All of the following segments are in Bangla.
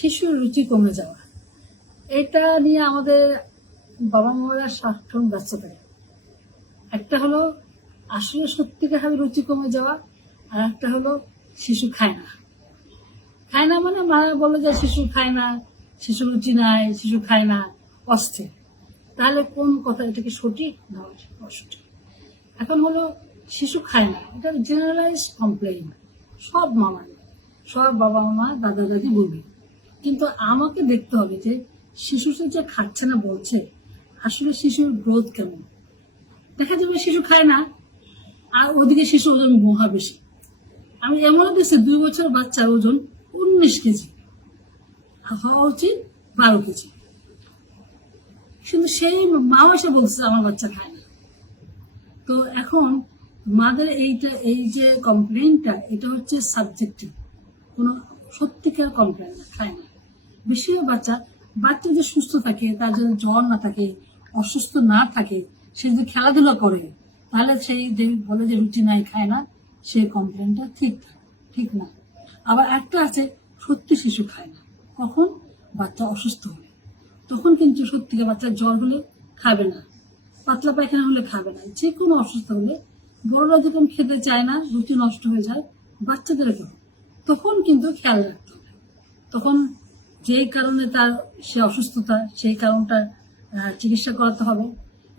শিশুর রুচি কমে যাওয়া। এটা নিয়ে আমাদের বাবা মারা সাতক্ষণ ব্যস্ত থাকে। একটা হলো আসলে সত্যিকার রুচি কমে যাওয়া আর একটা হলো শিশু খায় না। খায় না মানে মা বলে যে শিশু খায় না, শিশু রুচি নাই, শিশু খায় না, অস্থির। তাহলে কোন কথা, এটা কি সঠিক না অসঠিক? এখন হলো শিশু খায় না, এটা জেনারেলাইজ কমপ্লেইন সব মামা সব বাবা মা দাদা দাদি বলবে। কিন্তু আমাকে দেখতে হবে যে শিশু যে খাচ্ছে না বলছে, আসলে শিশুর গ্রোথ কেমন? দেখা যাবে শিশু খায় না, আর ওদিকে শিশু ওজন মহা বেশি। আমি এমন দেখছি, দুই বছর বাচ্চার ওজন উনিশ কেজি হওয়া উচিত বারো কেজি। কিন্তু সেই মাও এসে বলছে আমার বাচ্চা খায় না। তো এখন মাদের এইটা, এই যে কমপ্লেনটা এটা হচ্ছে সাবজেক্টিভ কোনো সত্যিকার কমপ্লেন না, খায় না। বেশিরভাগ বাচ্চা বাচ্চা যে সুস্থ থাকে, তার যদি জ্বর না থাকে, অসুস্থ না থাকে, সে যদি খেলাধুলা করে, তাহলে সেই যে বলে যে রুচি নাই, খায় না সেই কমপ্লেনটা ঠিক ঠিক না। আবার একটা আছে, সত্যি শিশু খায় না। কখন? বাচ্চা অসুস্থ হলে। তখন কিন্তু সত্যিকার বাচ্চার জ্বর হলে খাবে না। পাতলা পায়খানা হলে খাবে না। যে কোনো অসুস্থ হলে বড়রা যখন খেতে চায় না, রুটি নষ্ট হয়ে যায় বাচ্চাদের তখন কিন্তু খেয়াল রাখতে হবে। তখন যেই কারণে তার সে অসুস্থতা, সেই কারণটা চিকিৎসা করাতে হবে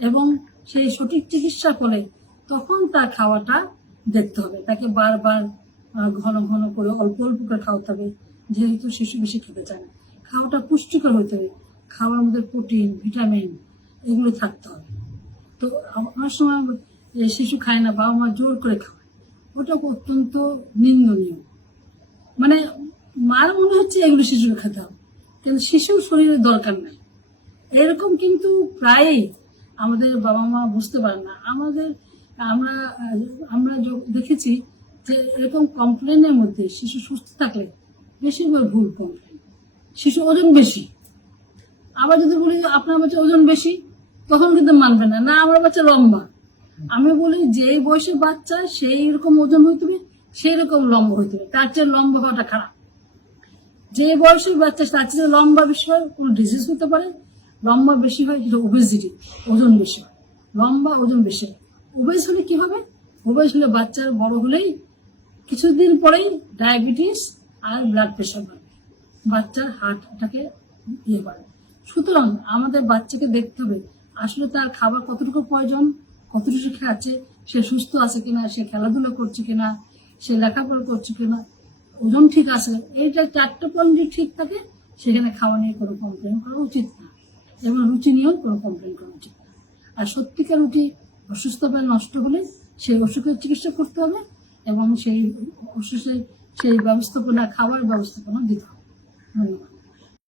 এবং সেই সঠিক চিকিৎসা করে তখন তার খাওয়াটা দেখতে হবে। তাকে বারবার ঘন ঘন করে, অল্প অল্প করে খাওয়াতে হবে। যেহেতু শিশু বেশি খেতে চায় না। খাওয়াটা পুষ্টিকর হতে হবে। খাওয়ার মধ্যে প্রোটিন, ভিটামিন এগুলো থাকতে হবে। তো আমার সময় শিশু খায় না, বাবা মা জোর করে খাওয়ায়। ওটা অত্যন্ত নিন্দনীয়। মানে মার মনে হচ্ছে এগুলো খেতে হবে কিন্তু শিশুর শরীরে দরকার নাই। এরকম কিন্তু প্রায়ই আমাদের বাবা মা বুঝতে পারে না। আমাদের, আমরা আমরা দেখেছি যে এরকম কমপ্লেনের মধ্যে শিশু সুস্থ থাকলে বেশিরভাগ ভুল কমপ্লেন শিশু ওজন বেশি। আবার যদি বলি আপনার বাচ্চা ওজন বেশি, তখন কিন্তু মানবে না। না, আমার বাচ্চা লম্বা। আমি বলি যে বয়সে বাচ্চা, সেই রকম ওজন হইতে হবে সেই রকম লম্বা হইতে হবে তার চেয়ে লম্বা হওয়াটা খারাপ। যে বয়সের বাচ্চা, তার চেয়ে লম্বা বেশি হয়, কোনো ডিজিজ হতে পারে। লম্বা বেশি হয়, যেটা ওবেসিটি ওজন বেশি হয়। লম্বা, ওজন বেশি হয়। ওবেস হলে কি হবে? ওবেস হলে বাচ্চার বড় হলেই কিছুদিন পরেই ডায়াবেটিস আর ব্লাড প্রেশার বাড়বে। বাচ্চার হার্টটাকে ইয়ে বাড়বে। সুতরাং আমাদের বাচ্চাকে দেখতে হবে, আসলে তার খাবার কতটুকু প্রয়োজন, কতটুকু খাচ্ছে সে সুস্থ আছে কিনা, সে খেলাধুলা করছে কিনা, সে লেখাপড়া করছে কিনা ওজন ঠিক আছে এইটা চারটে পয়েন্ট যদি ঠিক থাকে, সেখানে খাওয়া নিয়ে কোনো কমপ্লেন করা উচিত না। এবং রুচি নিয়েও কোনো কমপ্লেন করা উচিত না। আর সত্যিকার রুটি অসুস্থ অসুস্থভাবে নষ্ট হলে সেই অসুখের চিকিৎসা করতে হবে এবং সেই অসুখের সেই ব্যবস্থাপনা খাবার ব্যবস্থাপনা দিতে হবে। ধন্যবাদ।